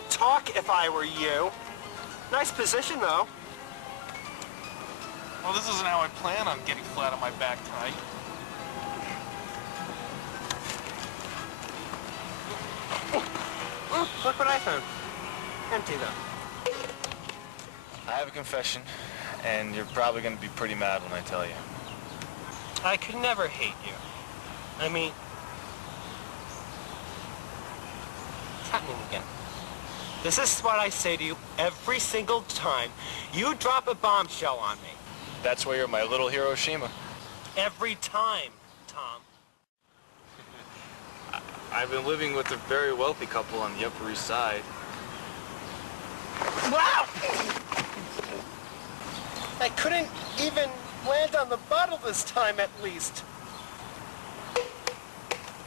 wouldn't talk if I were you. Nice position, though. Well, this isn't how I plan on getting flat on my back tonight. Look what I found. Empty, though. I have a confession, and you're probably going to be pretty mad when I tell you. I could never hate you. I mean... It's happening again. This is what I say to you every single time you drop a bombshell on me. That's why you're my little Hiroshima. Every time, Tom. I've been living with a very wealthy couple on the Upper East Side. Wow! I couldn't even land on the bottle this time, at least.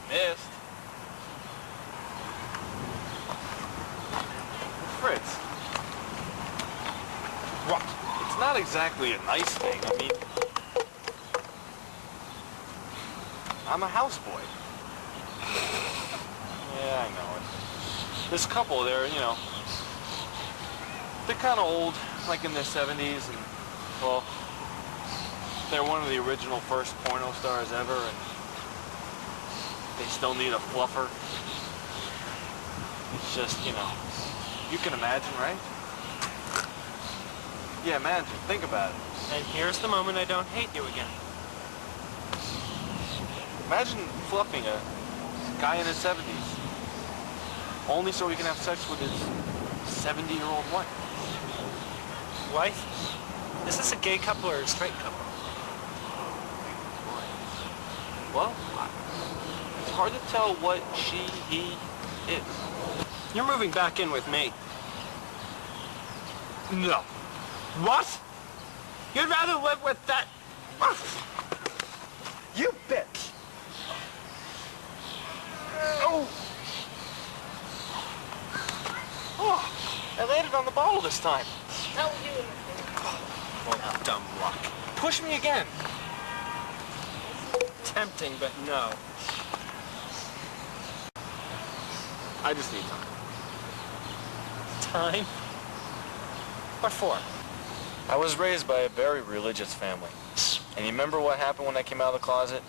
Missed. Fritz. What? It's not exactly a nice thing. I mean, I'm a houseboy. Yeah, I know it. This couple, they're, you know, they're kind of old, like in their 70s, and, well, they're one of the original first porno stars ever, and they still need a fluffer. It's just, you know, you can imagine, right? Yeah, imagine. Think about it. And here's the moment I don't hate you again. Imagine fluffing a guy in his 70s, only so he can have sex with his 70-year-old wife. Wife? Is this a gay couple or a straight couple? Well, it's hard to tell what she, he is. You're moving back in with me. No. What? You'd rather live with that... You bitch! Oh! Oh, I landed on the bottle this time. How you? Well, dumb luck. Push me again. Tempting, but no. I just need time. Time? What for? I was raised by a very religious family. And you remember what happened when I came out of the closet?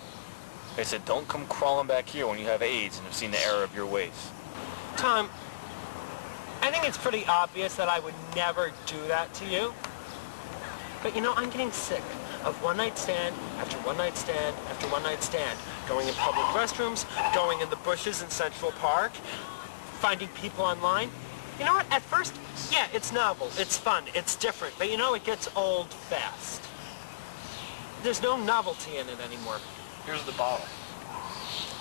They said, don't come crawling back here when you have AIDS and have seen the error of your ways. Tom, I think it's pretty obvious that I would never do that to you. But you know, I'm getting sick of one-night stand after one-night stand after one-night stand. Going in public restrooms, going in the bushes in Central Park, finding people online. You know what? At first, yeah, it's novel, it's fun, it's different. But you know, it gets old fast. There's no novelty in it anymore. Here's the bottle.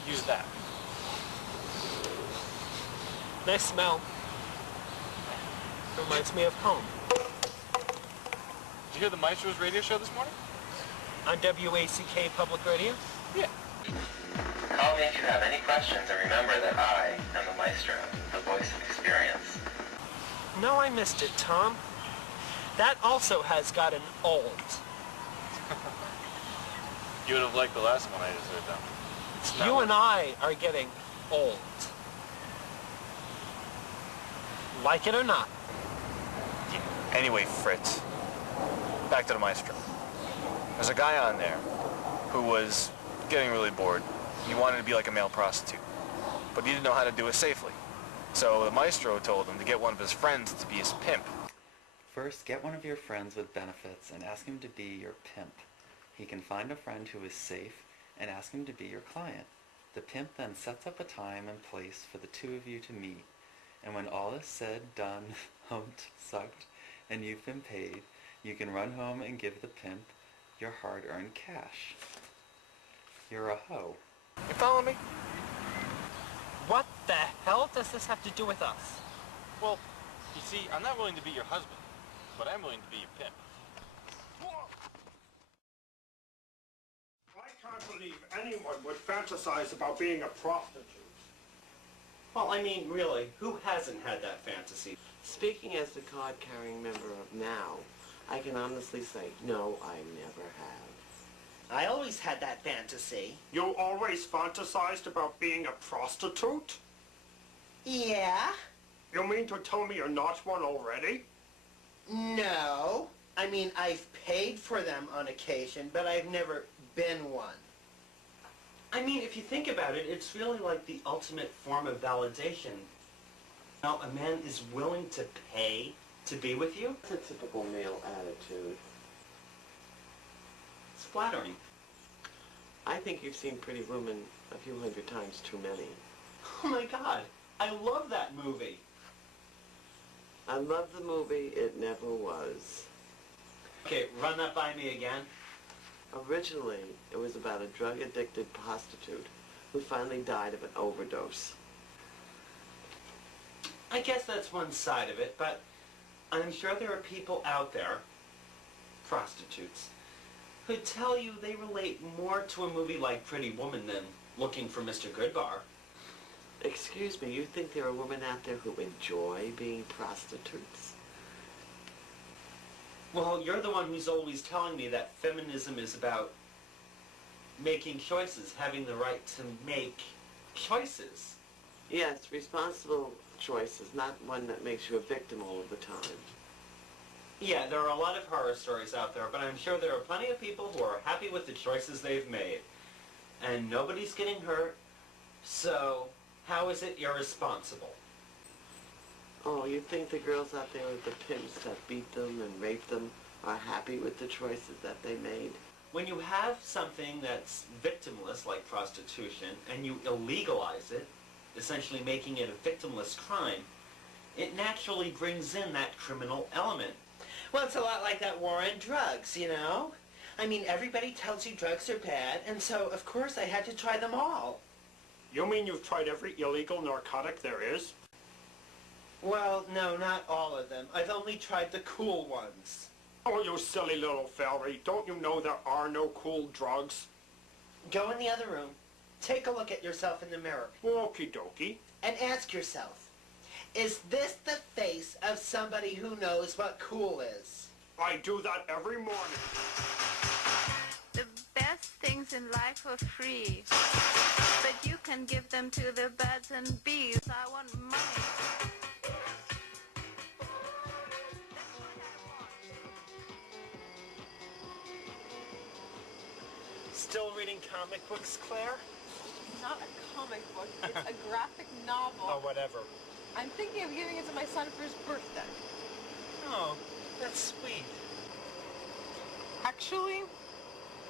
Use that. Nice smell. Reminds me of home. Did you hear the Maestro's radio show this morning? On WACK Public Radio? Yeah. Call me if you have any questions, and remember that I am the Maestro, the voice of experience. No, I missed it, Tom. That also has gotten old. You would have liked the last one I just heard, though. It's not You and I are getting old. Like it or not. Yeah. Anyway, Fritz, back to the Maestro. There's a guy on there who was getting really bored. He wanted to be like a male prostitute, but he didn't know how to do it safely. So the Maestro told him to get one of his friends to be his pimp. First, get one of your friends with benefits and ask him to be your pimp. He can find a friend who is safe and ask him to be your client. The pimp then sets up a time and place for the two of you to meet. And when all is said, done, humped, sucked, and you've been paid, you can run home and give the pimp your hard-earned cash. You're a hoe. You follow me? What the hell does this have to do with us? Well, you see, I'm not willing to be your husband, but I'm willing to be your pimp. I can't believe anyone would fantasize about being a prostitute. Well, I mean, really, who hasn't had that fantasy? Speaking as the card-carrying member of now, I can honestly say, no, I never have. I always had that fantasy. You always fantasized about being a prostitute? Yeah? You mean to tell me you're not one already? No. I mean, I've paid for them on occasion, but I've never been one. I mean, if you think about it, it's really like the ultimate form of validation. Now, a man is willing to pay to be with you? It's a typical male attitude. It's flattering. I think you've seen Pretty Woman a few hundred times too many. Oh my God, I love that movie. I love the movie, it never was. Okay, run that by me again. Originally, it was about a drug-addicted prostitute who finally died of an overdose. I guess that's one side of it, but I'm sure there are people out there, prostitutes, who tell you they relate more to a movie like Pretty Woman than Looking for Mr. Goodbar. Excuse me, you think there are women out there who enjoy being prostitutes? Well, you're the one who's always telling me that feminism is about making choices, having the right to make choices. Yes, responsible choices, not one that makes you a victim all of the time. Yeah, there are a lot of horror stories out there, but I'm sure there are plenty of people who are happy with the choices they've made. And nobody's getting hurt, so how is it irresponsible? Oh, you think the girls out there with the pimps that beat them and rape them are happy with the choices that they made? When you have something that's victimless, like prostitution, and you illegalize it, essentially making it a victimless crime, it naturally brings in that criminal element. Well, it's a lot like that war on drugs, you know? I mean, everybody tells you drugs are bad, and so, of course, I had to try them all. You mean you've tried every illegal narcotic there is? Well, no, not all of them. I've only tried the cool ones. Oh, you silly little fairy. Don't you know there are no cool drugs? Go in the other room, take a look at yourself in the mirror, Okie dokie. and ask yourself, is this the face of somebody who knows what cool is? I do that every morning. The best things in life are free, but you can give them to the birds and bees. I want money. Still reading comic books, Claire? It's not a comic book, it's a graphic novel. Oh, whatever. I'm thinking of giving it to my son for his birthday. Oh, that's sweet. Actually,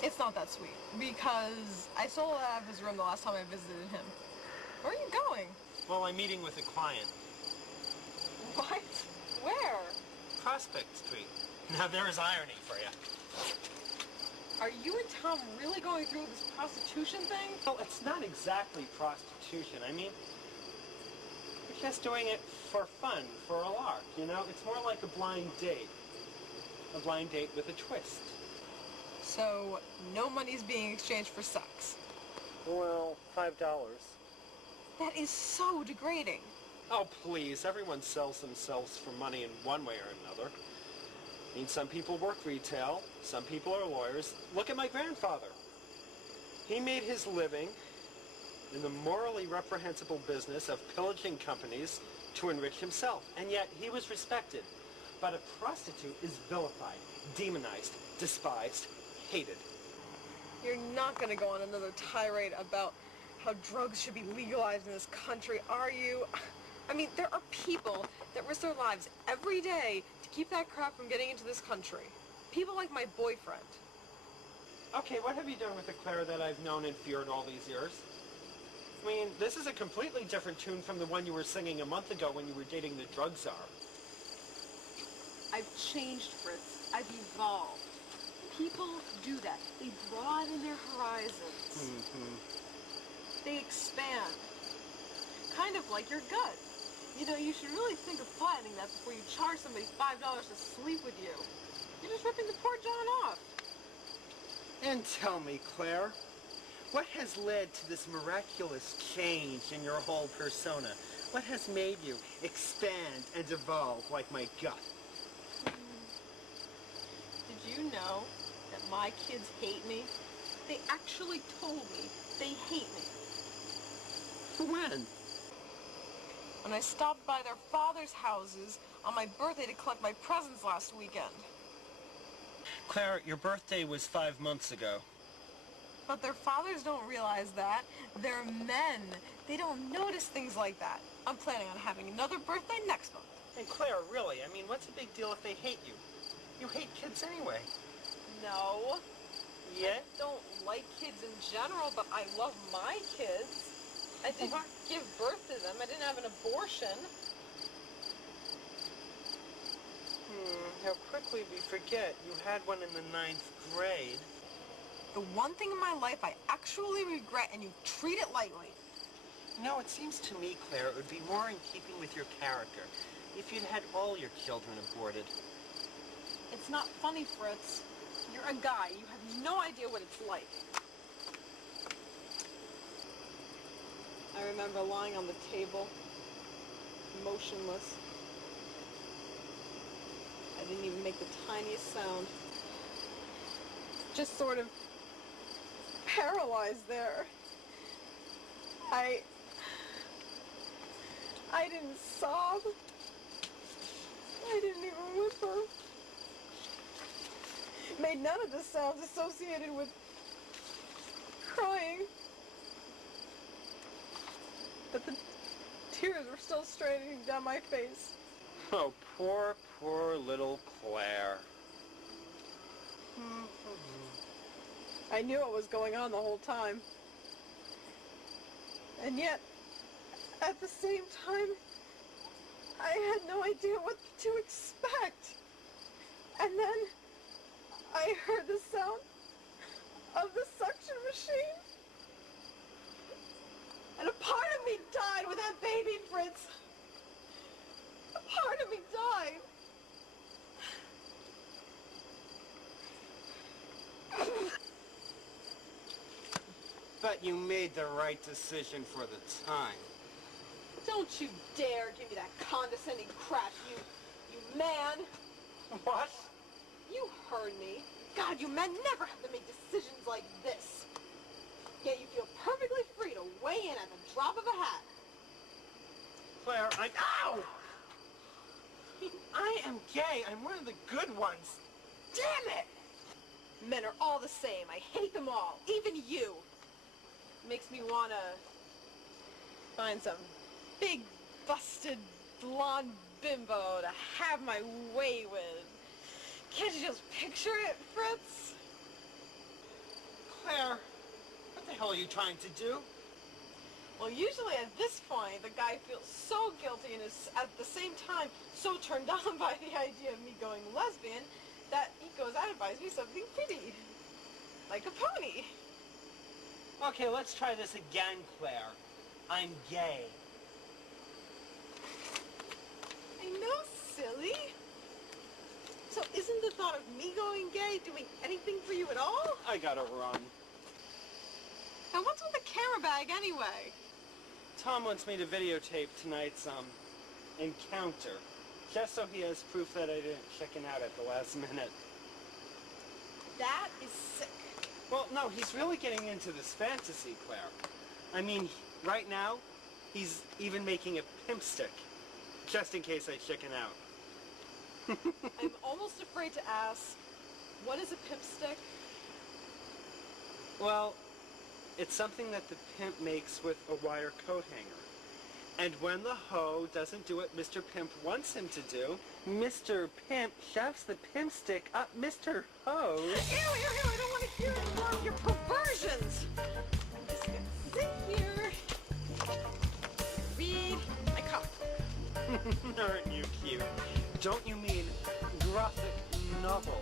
it's not that sweet, because I stole it out of his room the last time I visited him. Where are you going? Well, I'm meeting with a client. What? Where? Prospect Street. Now there is irony for you. Are you and Tom really going through this prostitution thing? Well, it's not exactly prostitution. I mean, we're just doing it for fun, for a lark, you know? It's more like a blind date. A blind date with a twist. So, no money's being exchanged for sex. Well, $5. That is so degrading. Oh, please. Everyone sells themselves for money in one way or another. I mean, some people work retail, some people are lawyers. Look at my grandfather. He made his living in the morally reprehensible business of pillaging companies to enrich himself, and yet he was respected. But a prostitute is vilified, demonized, despised, hated. You're not going to go on another tirade about how drugs should be legalized in this country, are you? I mean, there are people that risk their lives every day to keep that crap from getting into this country. People like my boyfriend. Okay, what have you done with the Claire that I've known and feared all these years? I mean, this is a completely different tune from the one you were singing a month ago when you were dating the drug czar. I've changed, Fritz. I've evolved. People do that. They broaden their horizons. Mm-hmm. They expand. Kind of like your gut. You know, you should really think of flattening that before you charge somebody $5 to sleep with you. You're just ripping the poor John off. And tell me, Claire, what has led to this miraculous change in your whole persona? What has made you expand and evolve like my gut? Did you know that my kids hate me? They actually told me they hate me. When? and I stopped by their father's houses on my birthday to collect my presents last weekend. Claire, your birthday was 5 months ago. But their fathers don't realize that. They're men. They don't notice things like that. I'm planning on having another birthday next month. And Claire, really, I mean, what's the big deal if they hate you? You hate kids anyway. No. Yeah? I don't like kids in general, but I love my kids. I didn't give birth to them. I didn't have an abortion. How quickly we forget. You had one in the 9th grade. The one thing in my life I actually regret, and you treat it lightly. No, it seems to me, Claire, it would be more in keeping with your character if you'd had all your children aborted. It's not funny, Fritz. You're a guy. You have no idea what it's like. I remember lying on the table, motionless. I didn't even make the tiniest sound. Just sort of paralyzed there. I didn't sob. I didn't even whisper. Made none of the sounds associated with crying. But the tears were still straining down my face. Oh, poor, poor little Claire. I knew what was going on the whole time. And yet, at the same time, I had no idea what to expect. And then I heard the sound of the suction machine. And a part of me died with that baby, Fritz. A part of me died. But you made the right decision for the time. Don't you dare give me that condescending crap, you man. What? You heard me. God, you men never have to make decisions like this. Yet you feel perfectly free to weigh in at the drop of a hat. Claire, Ow! I am gay. I'm one of the good ones. Damn it! Men are all the same. I hate them all. Even you. Makes me want to find some big, busted, blonde bimbo to have my way with. Can't you just picture it, Fritz? Claire, what the hell are you trying to do? Well, usually at this point, the guy feels so guilty and is at the same time so turned on by the idea of me going lesbian that he goes out and buys me something pretty. Like a pony. Okay, let's try this again, Claire. I'm gay. I know, silly. So isn't the thought of me going gay doing anything for you at all? I gotta run. And what's with the camera bag anyway? Tom wants me to videotape tonight's, encounter. Just so he has proof that I didn't chicken out at the last minute. That is sick. Well, no, he's really getting into this fantasy, Claire. I mean, right now, he's even making a pimp stick. Just in case I chicken out. I'm almost afraid to ask, what is a pimp stick? Well, it's something that the pimp makes with a wire coat hanger. And when the hoe doesn't do what Mr. Pimp wants him to do, Mr. Pimp shoves the pimp stick up Mr. Hoe's. Ew, I don't want to hear any more of your perversions. I'm just gonna sit here, read my comic. Aren't you cute? Don't you mean graphic novel?